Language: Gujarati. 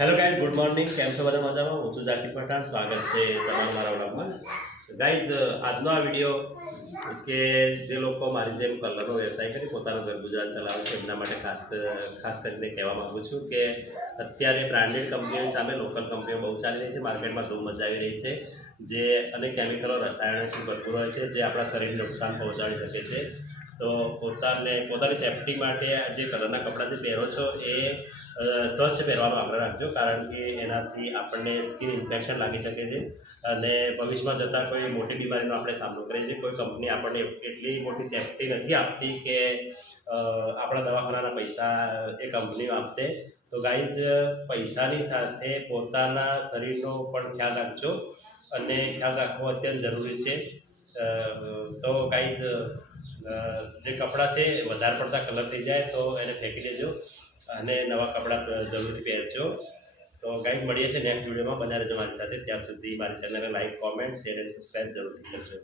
Hello guys, good morning. કેમ છો બધા મજામાં? હું છું ઝાકીર પઠાણ. સ્વાગત છે તમારું મારા વ્લોગમાં. ગાઈઝ, આજનો આ વિડીયો કે જે લોકો મારી જેમ કલરનો વ્યવસાય કરી પોતાનું ઘર ગુજરાન ચલાવે છે એમના માટે ખાસ કરીને કહેવા માગું છું કે અત્યારે બ્રાન્ડેડ કંપનીઓની સામે લોકલ કંપનીઓ બહુ ચાલી રહી છે. માર્કેટમાં ધૂમ મચાવી રહી છે, જે અને કેમિકલો રસાયણોથી ભરપૂર હોય છે, જે આપણા શરીરને નુકસાન પહોંચાડી શકે છે. તો પોતાની સેફ્ટી માટે જે કલરના કપડાં જે પહેરો છો એ સ્વચ્છ પહેરવાનો આગ્રહ રાખજો, કારણ કે એનાથી આપણને સ્કિન ઇન્ફેક્શન લાગી શકે છે અને ભવિષ્યમાં જતાં કોઈ મોટી બીમારીનો આપણે સામનો કરીએ છીએ. કોઈ કંપની આપણને એટલી મોટી સેફ્ટી નથી આપતી કે આપણા દવાખાનાના પૈસા એ કંપનીઓ આપશે. તો ગાઈઝ, પૈસાની સાથે પોતાના શરીરનો પણ ખ્યાલ રાખજો અને ખ્યાલ રાખવો અત્યંત જરૂરી છે. તો ગાઈઝ, જે કપડાં છે વધારે પડતા કલર થઈ જાય તો એને ફેંકી દેજો અને નવા કપડાં જરૂરથી પહેરજો. તો ગાઈઝ, મળીએ છીએ નેક્સ્ટ વિડીયોમાં. બન્યા રહેજો મારી સાથે. ત્યાં સુધી મારી ચેનલને લાઈક, કોમેન્ટ, શેર અને સબસ્ક્રાઈબ જરૂરથી કરજો.